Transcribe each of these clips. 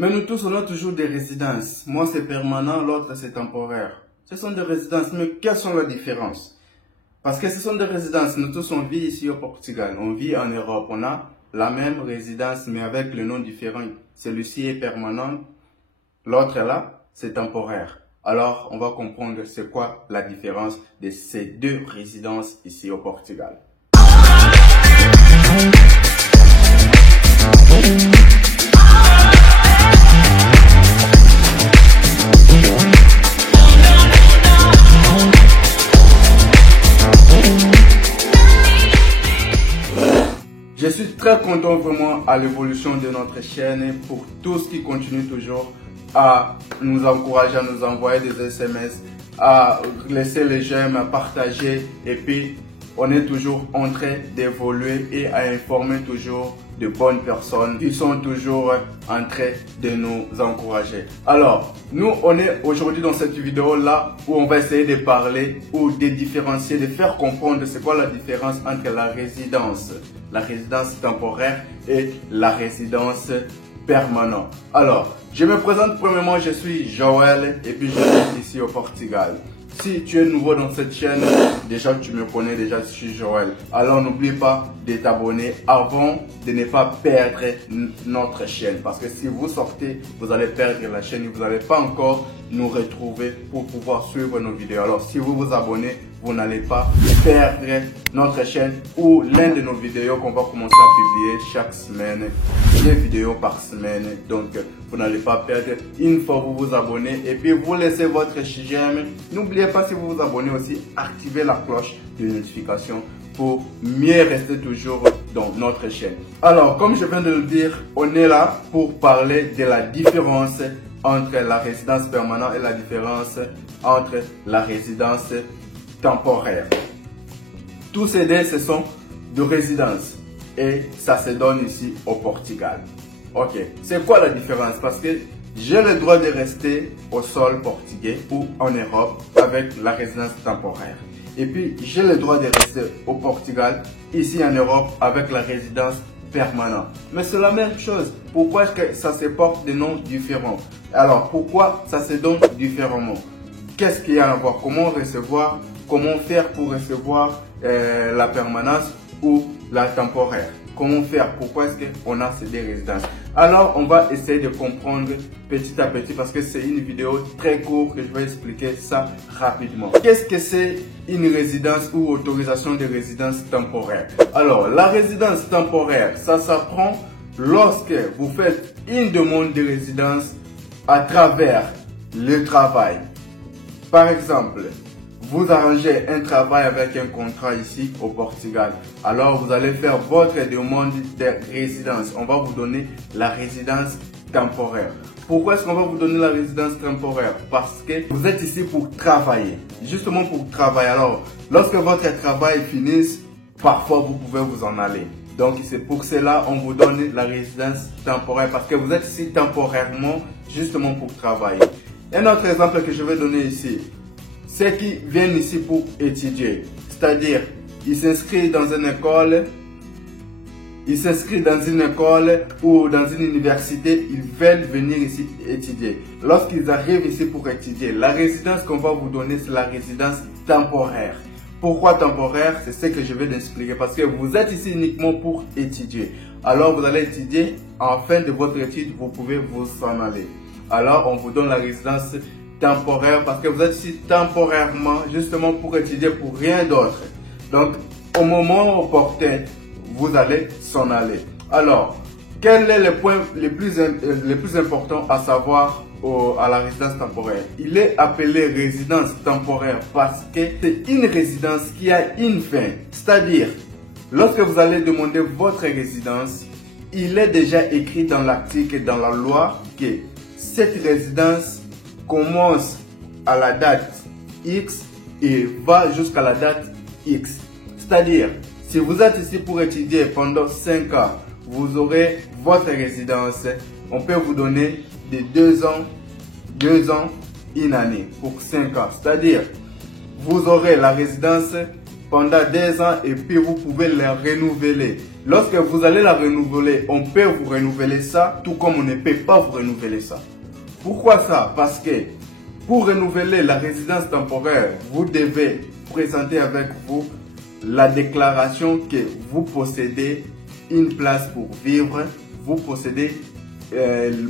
Mais nous tous, on a toujours des résidences. Moi, c'est permanent, l'autre, c'est temporaire. Ce sont des résidences, mais quelles sont les différences? Parce que ce sont des résidences. Nous tous, on vit ici au Portugal. On vit en Europe. On a la même résidence, mais avec le nom différent. Celui-ci est permanent. L'autre, là, c'est temporaire. Alors, on va comprendre c'est quoi la différence de ces deux résidences ici au Portugal. Je suis très content vraiment à l'évolution de notre chaîne pour tous qui continuent toujours à nous encourager, à nous envoyer des SMS, à laisser les j'aime, à partager, et puis on est toujours en train d'évoluer et à informer toujours de bonnes personnes qui sont toujours en train de nous encourager. Alors, nous on est aujourd'hui dans cette vidéo là où on va essayer de parler ou de différencier, de faire comprendre c'est quoi la différence entre la résidence temporaire et la résidence permanente. Alors, je me présente premièrement, je suis Joël et puis je suis ici au Portugal. Si tu es nouveau dans cette chaîne, déjà tu me connais, déjà je suis Joël. Alors n'oublie pas de t'abonner avant de ne pas perdre notre chaîne. Parce que si vous sortez, vous allez perdre la chaîne et vous n'allez pas encore nous retrouver pour pouvoir suivre nos vidéos. Alors si vous vous abonnez, vous n'allez pas perdre notre chaîne ou l'un de nos vidéos qu'on va commencer à publier chaque semaine, 2 vidéos par semaine. Donc vous n'allez pas perdre une fois vous vous abonnez et puis vous laissez votre j'aime. N'oubliez pas, si vous vous abonnez aussi, activez la cloche de notification pour mieux rester toujours dans notre chaîne. Alors comme je viens de le dire, on est là pour parler de la différence entre la résidence permanente et la différence entre la résidence temporaire. Tous ces deux, ce sont de résidence et ça se donne ici au Portugal. Ok, c'est quoi la différence? Parce que j'ai le droit de rester au sol portugais ou en Europe avec la résidence temporaire. Et puis j'ai le droit de rester au Portugal, ici en Europe, avec la résidence permanente. Mais c'est la même chose. Pourquoi est-ce que ça se porte des noms différents? Alors pourquoi ça se donne différemment? Qu'est-ce qu'il y a à voir? Comment recevoir? Comment faire pour recevoir la permanence ou la temporaire? Comment faire? Pourquoi est-ce qu'on a ces deux résidences? Alors, on va essayer de comprendre petit à petit parce que c'est une vidéo très courte que je vais expliquer ça rapidement. Qu'est-ce que c'est une résidence ou autorisation de résidence temporaire? Alors, la résidence temporaire, ça s'apprend lorsque vous faites une demande de résidence à travers le travail. Par exemple, vous arrangez un travail avec un contrat ici au Portugal. Alors vous allez faire votre demande de résidence. On va vous donner la résidence temporaire. Pourquoi est-ce qu'on va vous donner la résidence temporaire? Parce que vous êtes ici pour travailler. Justement pour travailler. Alors, lorsque votre travail finisse, parfois vous pouvez vous en aller. Donc c'est pour cela qu'on vous donne la résidence temporaire. Parce que vous êtes ici temporairement, justement pour travailler. Un autre exemple que je vais donner ici. Ceux qui viennent ici pour étudier, c'est-à-dire ils s'inscrivent dans une école, ou dans une université, ils veulent venir ici étudier. Lorsqu'ils arrivent ici pour étudier, la résidence qu'on va vous donner, c'est la résidence temporaire. Pourquoi temporaire? C'est ce que je vais expliquer parce que vous êtes ici uniquement pour étudier. Alors vous allez étudier, en fin de votre étude, vous pouvez vous en aller. Alors on vous donne la résidence temporaire parce que vous êtes ici temporairement justement pour étudier, pour rien d'autre. Donc au moment opportun vous allez s'en aller. Alors quel est le point le plus important à savoir à la résidence temporaire? Il est appelé résidence temporaire parce que c'est une résidence qui a une fin. C'est-à-dire lorsque vous allez demander votre résidence, il est déjà écrit dans l'article, dans la loi, que cette résidence commence à la date X et va jusqu'à la date X. C'est-à-dire, si vous êtes ici pour étudier pendant 5 ans, vous aurez votre résidence. On peut vous donner de 2 ans, 1 année pour 5 ans. C'est-à-dire, vous aurez la résidence pendant 2 ans et puis vous pouvez la renouveler. Lorsque vous allez la renouveler, on peut vous renouveler ça, tout comme on ne peut pas vous renouveler ça. Pourquoi ça? Parce que pour renouveler la résidence temporaire, vous devez présenter avec vous la déclaration que vous possédez une place pour vivre, vous possédez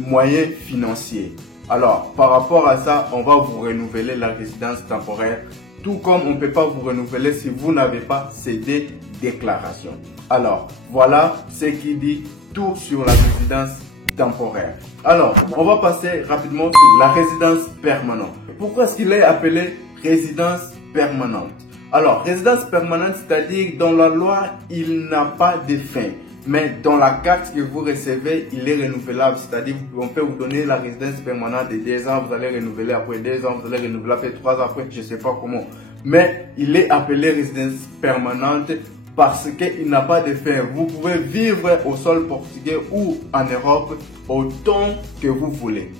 moyens financiers. Alors, par rapport à ça, on va vous renouveler la résidence temporaire, tout comme on ne peut pas vous renouveler si vous n'avez pas ces deux déclarations. Alors, voilà ce qui dit tout sur la résidence temporaire. Alors, on va passer rapidement sur la résidence permanente. Pourquoi est-ce qu'il est appelé résidence permanente? Alors, résidence permanente, c'est-à-dire dans la loi, il n'a pas de fin. Mais dans la carte que vous recevez, il est renouvelable. C'est-à-dire on peut vous donner la résidence permanente de 2 ans, vous allez renouveler après 2 ans, vous allez renouveler après 3 ans, après je ne sais pas comment. Mais il est appelé résidence permanente parce qu'il n'a pas de fin. Vous pouvez vivre au sol portugais ou en Europe autant que vous voulez.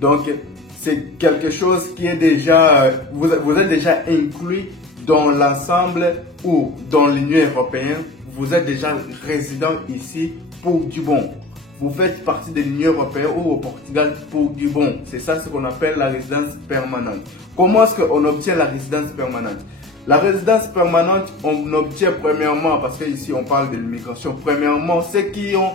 Donc, c'est quelque chose qui est déjà, vous êtes déjà inclus dans l'ensemble ou dans l'Union européenne. Vous êtes déjà résident ici pour du bon. Vous faites partie de l'Union européenne ou au Portugal pour du bon. C'est ça ce qu'on appelle la résidence permanente. Comment est-ce qu'on obtient la résidence permanente? La résidence permanente, on obtient premièrement, parce qu'ici on parle de l'immigration, premièrement, ceux qui ont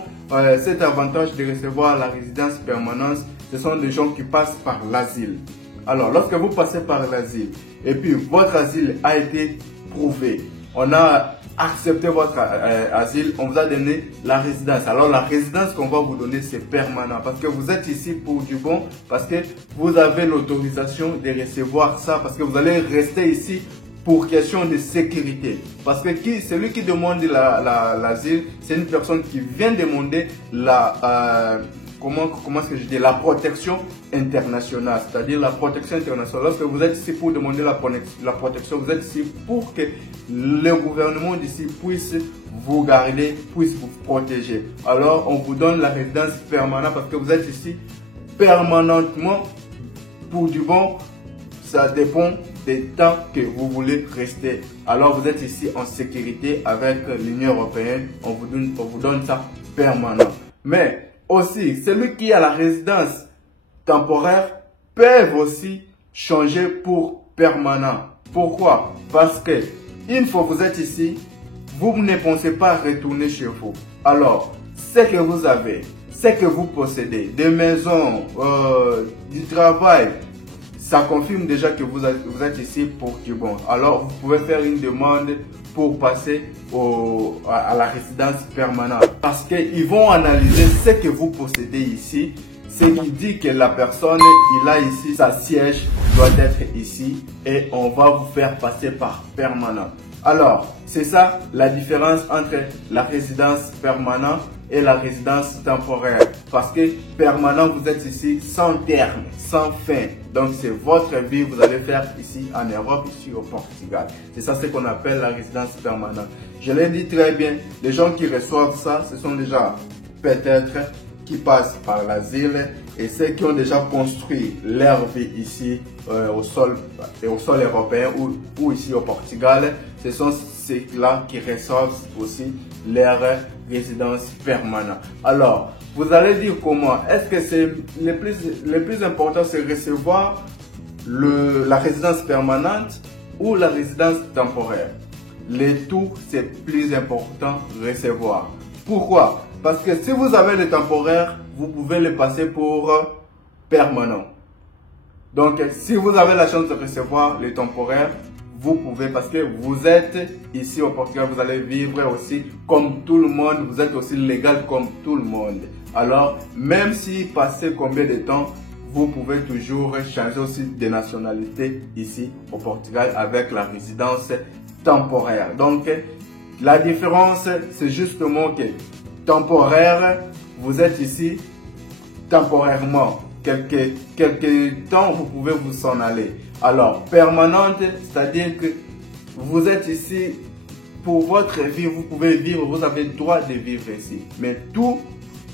cet avantage de recevoir la résidence permanente, ce sont des gens qui passent par l'asile. Alors, lorsque vous passez par l'asile, et puis votre asile a été prouvé, on a accepté votre asile, on vous a donné la résidence. Alors la résidence qu'on va vous donner, c'est permanent parce que vous êtes ici pour du bon, parce que vous avez l'autorisation de recevoir ça, parce que vous allez rester ici pour question de sécurité. Parce que celui qui demande l'asile, c'est une personne qui vient demander comment est-ce que je dis, la protection internationale, c'est-à-dire la protection internationale. Lorsque vous êtes ici pour demander la protection, vous êtes ici pour que le gouvernement d'ici puisse vous garder, puisse vous protéger. Alors, on vous donne la résidence permanente parce que vous êtes ici permanentement pour du bon. Ça dépend des temps que vous voulez rester. Alors, vous êtes ici en sécurité avec l'Union européenne. On vous donne ça permanent. Mais aussi, celui qui a la résidence temporaire peut aussi changer pour permanent. Pourquoi? Parce que une fois que vous êtes ici, vous ne pensez pas retourner chez vous. Alors, ce que vous avez, ce que vous possédez, des maisons, du travail, ça confirme déjà que vous êtes ici pour du bon. Alors, vous pouvez faire une demande pour passer à la résidence permanente. Parce qu'ils vont analyser ce que vous possédez ici. Ce qui dit que la personne, il a ici, sa siège doit être ici. Et on va vous faire passer par permanent. Alors, c'est ça la différence entre la résidence permanente et la résidence temporaire. Parce que permanent, vous êtes ici sans terme, sans fin. Donc, c'est votre vie, vous allez faire ici en Europe, ici au Portugal. C'est ça ce qu'on appelle la résidence permanente. Je l'ai dit très bien, les gens qui reçoivent ça, ce sont des gens peut-être qui passent par l'asile et ceux qui ont déjà construit leur vie ici au sol européen ou ici au Portugal. Ce sont ceux-là qui reçoivent aussi leur résidence permanente. Alors, vous allez dire comment? Est-ce que c'est le plus important, c'est recevoir la résidence permanente ou la résidence temporaire? Les tout, c'est plus important recevoir. Pourquoi? Parce que si vous avez le temporaire, vous pouvez le passer pour permanent. Donc, si vous avez la chance de recevoir le temporaire, vous pouvez, parce que vous êtes ici au Portugal, vous allez vivre aussi comme tout le monde, vous êtes aussi légal comme tout le monde. Alors, même si passez combien de temps, vous pouvez toujours changer aussi de nationalité ici au Portugal avec la résidence temporaire. Donc, la différence, c'est justement que temporaire, vous êtes ici temporairement. Quelques temps, vous pouvez vous en aller. Alors, permanente, c'est-à-dire que vous êtes ici pour votre vie, vous pouvez vivre, vous avez le droit de vivre ici. Mais tout,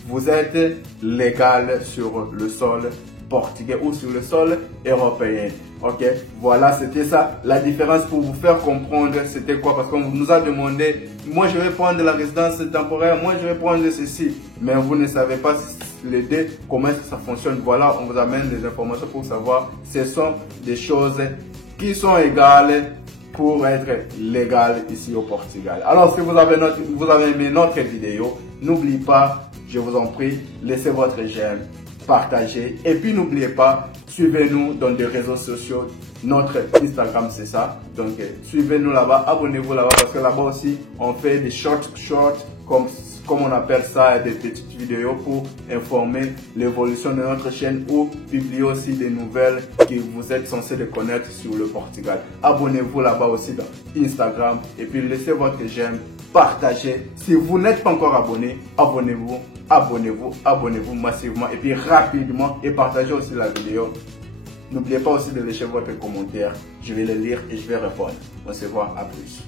vous êtes légal sur le sol portugais ou sur le sol européen. Ok, voilà, c'était ça. La différence pour vous faire comprendre, c'était quoi? Parce qu'on nous a demandé, moi je vais prendre la résidence temporaire, moi je vais prendre ceci. Mais vous ne savez pas les deux, comment est-ce que ça fonctionne. Voilà, on vous amène des informations pour savoir. Ce sont des choses qui sont égales pour être légal ici au Portugal. Alors, si vous avez aimé notre vidéo, n'oubliez pas, je vous en prie, laissez votre j'aime, partagez. Et puis, n'oubliez pas, suivez-nous dans des réseaux sociaux. Notre Instagram, c'est ça. Donc, suivez-nous là-bas, abonnez-vous là-bas parce que là-bas aussi, on fait des shorts, comme on appelle ça, des petites vidéos pour informer l'évolution de notre chaîne ou publier aussi des nouvelles que vous êtes censé de connaître sur le Portugal. Abonnez-vous là-bas aussi dans Instagram et puis laissez votre j'aime, partagez. Si vous n'êtes pas encore abonné, abonnez-vous, abonnez-vous massivement et puis rapidement et partagez aussi la vidéo. N'oubliez pas aussi de laisser votre commentaire, je vais le lire et je vais répondre. On se voit, à plus.